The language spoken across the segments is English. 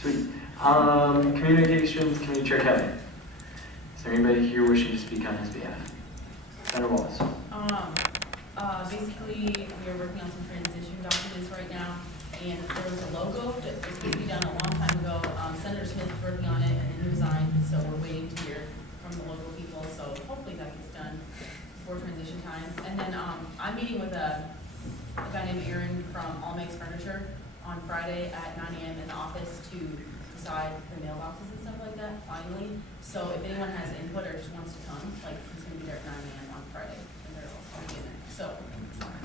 Sweet. Communications, Community Chair Kelly. Is there anybody here wishing to speak on his behalf? Senator Wallace. Basically, we are working on some transition documents right now, and there was a logo that was supposed to be done a long time ago. Senator Smith is working on it, and then resigned, so we're waiting to hear from the local people, so hopefully that gets done before transition time. And then I'm meeting with a guy named Aaron from All Makes Furniture on Friday at 9 a.m. in the office to decide the mailboxes and stuff like that, finally. So if anyone has input or just wants to come, like, he's going to be there at 9 a.m. on Friday, and they're all be in there. So,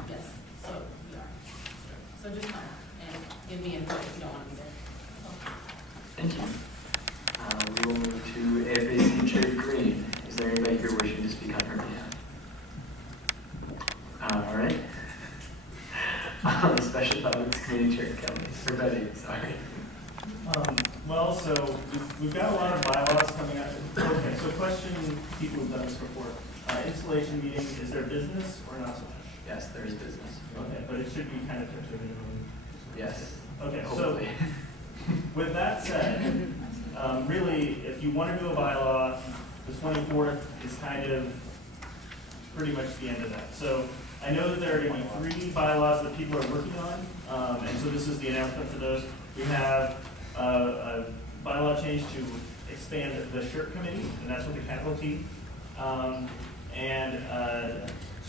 yes, so we are. So just come and give me input if you don't want to be there. Thank you. We will move to AFAC Chair Green. Is there anybody here wishing to speak on her behalf? All right. Special Topics Community Chair Kelly. Or Betty, sorry. Well, so we've got a lot of bylaws coming up. Okay, so question, people who've done this before. Installation meeting, is there business or not so much? Yes, there is business. Okay, but it should be kind of kept to a minimum. Yes. Okay, Hopefully. so with that said, really, if you want to do a bylaw, the 24th is kind of pretty much the end of that. So I know that there are going to be 3 bylaws that people are working on, and so this is the announcement for those. We have a bylaw change to expand the shirt committee, and that's with a capital T, and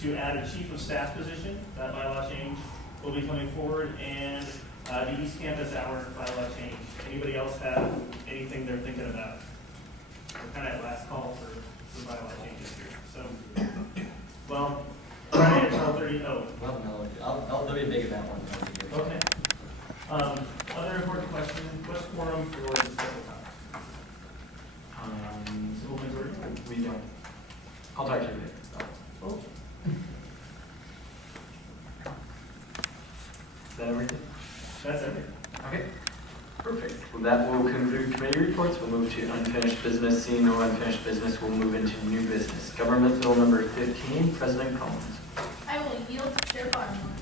to add a chief of staff position. That bylaw change will be coming forward, and the East Campus hour bylaw change. Anybody else have anything they're thinking about? We're kind of at last call for bylaw changes here. So, well, Friday at 12:30. Oh, Well, no, I'll be big at that one. okay. Other important question, what's quorum for the special topics? Civil majority? We don't. I'll talk to you later. Oh. Is that everything? That's everything. Okay. Perfect. Well, that will conclude committee reports. We'll move to unfinished business. Seeing no unfinished business, we'll move into new business. Government Bill number 15, President Collins. I will yield to Chair Barnmore.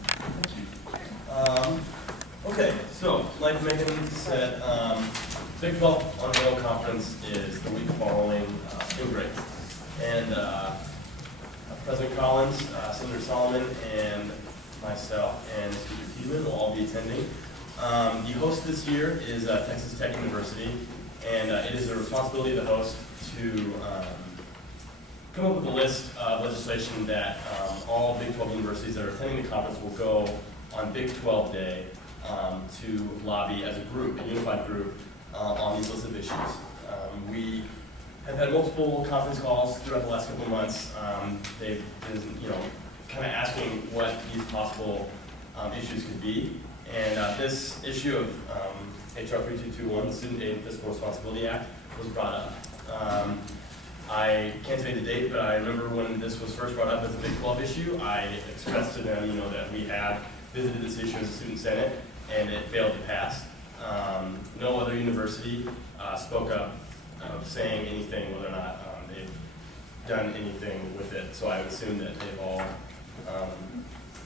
Okay, so like Megan said, Big 12 Unveil Conference is the week following spring break. And President Collins, Senator Solomon, and myself and Speaker Tiedemann will all be attending. The host this year is Texas Tech University, and it is the responsibility of the host to come up with a list of legislation that all Big 12 universities that are attending the conference will go on Big 12 Day to lobby as a group, a unified group, on these list of issues. We have had multiple conference calls throughout the last couple of months. They've been, kind of asking what these possible issues could be. And this issue of HR 3221, the Student Aid and Fiscal Responsibility Act, was brought up. I can't tell you the date, but I remember when this was first brought up as a Big 12 issue, I expressed to them, that we had visited this issue as a student senate, and it failed to pass. No other university spoke up of saying anything, whether or not they've done anything with it. So I would assume that they've all,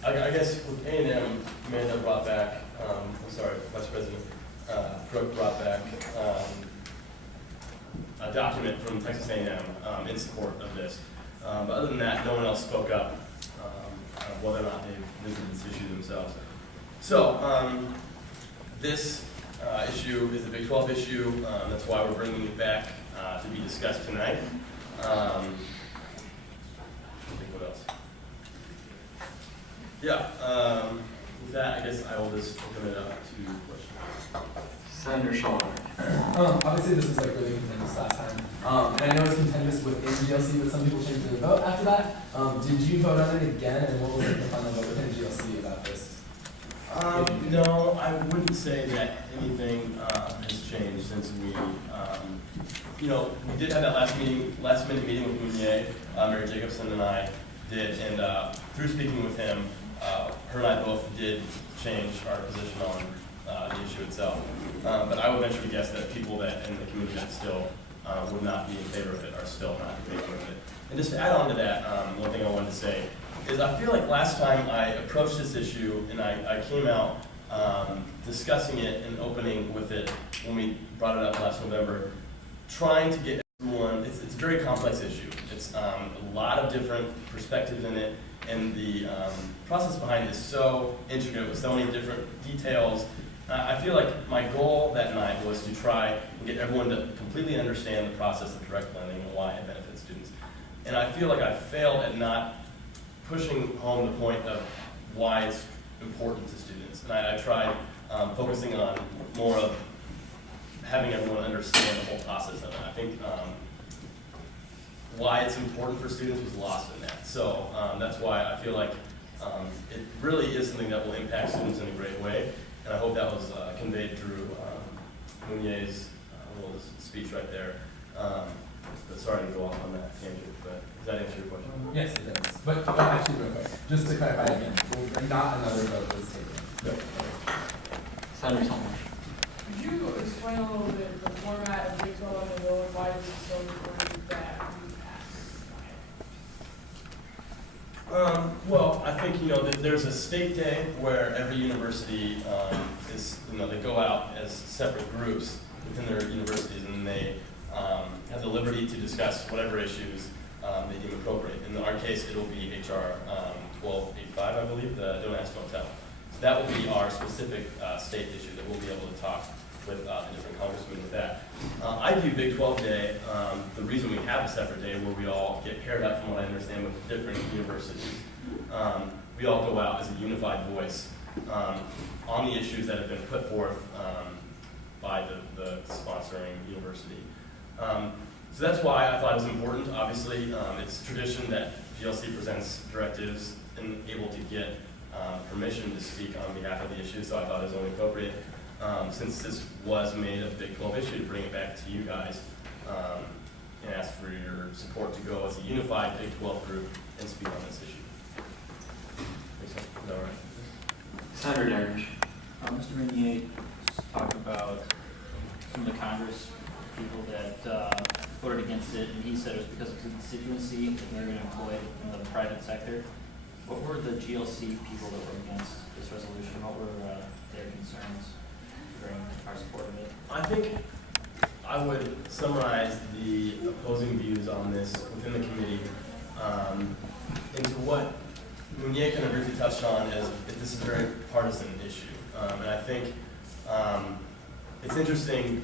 I guess with A&M, Amanda brought back, Vice President Brooke brought back a document from Texas A&M in support of this. But other than that, no one else spoke up whether or not they've visited this issue themselves. So this issue is a Big 12 issue. That's why we're bringing it back to be discussed tonight. I think what else? Yeah. With that, I guess I will just open it up to questions. Senator Shaw. Obviously, this is like really contentious last time, and I know it's contentious with NGLC, but some people changed their vote after that. Did you vote on it again, and what was the final vote with NGLC about this? No, I wouldn't say that anything has changed since we, we did have that last minute meeting with Mounier, Mary Jacobson and I did, and through speaking with him, her and I both did change our position on the issue itself. But I would venture to guess that people that in the community that still would not be in favor of it are still not in favor of it. And just to add on to that, one thing I wanted to say is I feel like last time I approached this issue and I came out discussing it and opening with it when we brought it up last November, trying to get everyone, it's a very complex issue. It's a lot of different perspectives in it, and the process behind it is so intricate with so many different details. I feel like my goal that night was to try and get everyone to completely understand the process of direct lending and why it benefits students. And I feel like I failed at not pushing home the point of why it's important to students. And I tried focusing on more of having everyone understand the whole process of it. I think why it's important for students was lost in that. So that's why I feel like it really is something that will impact students in a great way. And I hope that was conveyed through Munier's little speech right there. But sorry to go off on that tangent, but does that answer your question? Yes, it does. But actually, real quick, just to clarify again, not another vote was taken. No. Senator Solomon. Could you explain a little bit the format of Big 12 and Will, and why this is so important that we pass? Well, I think, that there's a state day where every university is, they go out as separate groups within their universities, and they have the liberty to discuss whatever issues they deem appropriate. In our case, it'll be HR 1285, I believe, the Don't Ask, Don't Tell. So that will be our specific state issue that we'll be able to talk with the different congressmen with that. I view Big 12 Day, the reason we have a separate day where we all get paired up, from what I understand, with different universities. We all go out as a unified voice on the issues that have been put forth by the sponsoring university. So that's why I thought it was important. Obviously, it's tradition that GLC presents directives and able to get permission to speak on behalf of the issue, so I thought it was only appropriate, since this was made a Big 12 issue, to bring it back to you guys and ask for your support to go as a unified Big 12 group and speak on this issue. Is that all right? Senator Darvish. Mr. Renier talked about some of the Congress people that voted against it, and he said it was because of constituency that they're going to employ in the private sector. What were the GLC people that were against this resolution? What were their concerns during our support of it? I think I would summarize the opposing views on this within the committee into what Munier kind of briefly touched on, as this is a very partisan issue. And I think it's interesting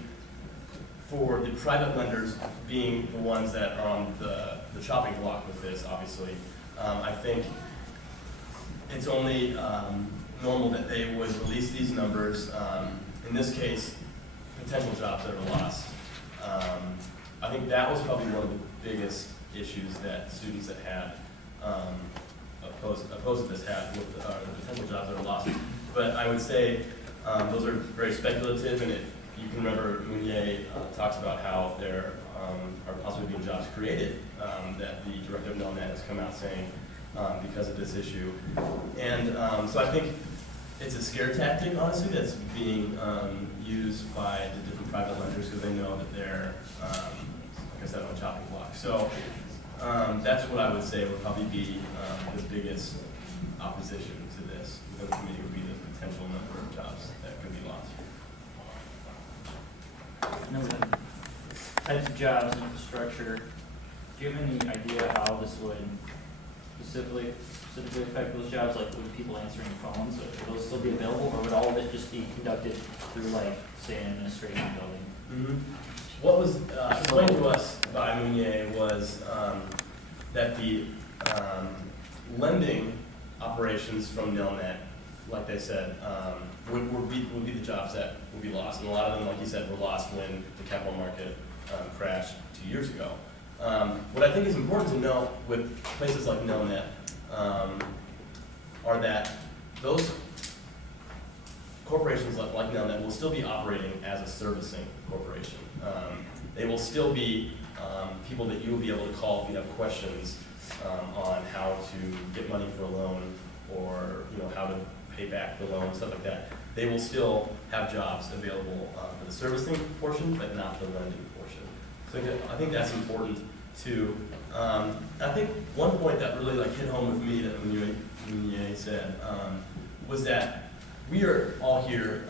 for the private lenders being the ones that are on the chopping block with this, obviously. I think it's only normal that they would release these numbers. In this case, potential jobs that are lost. I think that was probably one of the biggest issues that students that had opposed to this had with the potential jobs that are lost. But I would say those are very speculative, and if you can remember, Munier talks about how there are possibly being jobs created that the director of NELNET has come out saying because of this issue. And so I think it's a scare tactic, honestly, that's being used by the different private lenders because they know that they're, like I said, on a chopping block. So that's what I would say would probably be the biggest opposition to this within the committee, would be the potential number of jobs that could be lost. I know the types of jobs and infrastructure. Do you have any idea how this would specifically affect those jobs? Like, would people answering phones, would those still be available, or would all of it just be conducted through, like, say, an administration building? Mm-hmm. What was explained to us by Munier was that the lending operations from NELNET, like they said, would be the jobs that would be lost. And a lot of them, like you said, were lost when the capital market crashed 2 years ago. What I think is important to know with places like NELNET are that those corporations like NELNET will still be operating as a servicing corporation. They will still be people that you will be able to call if you have questions on how to get money for a loan, or how to pay back the loan, stuff like that. They will still have jobs available for the servicing portion, but not the lending portion. So I think that's important too. I think one point that really hit home with me that Munier said was that we are all here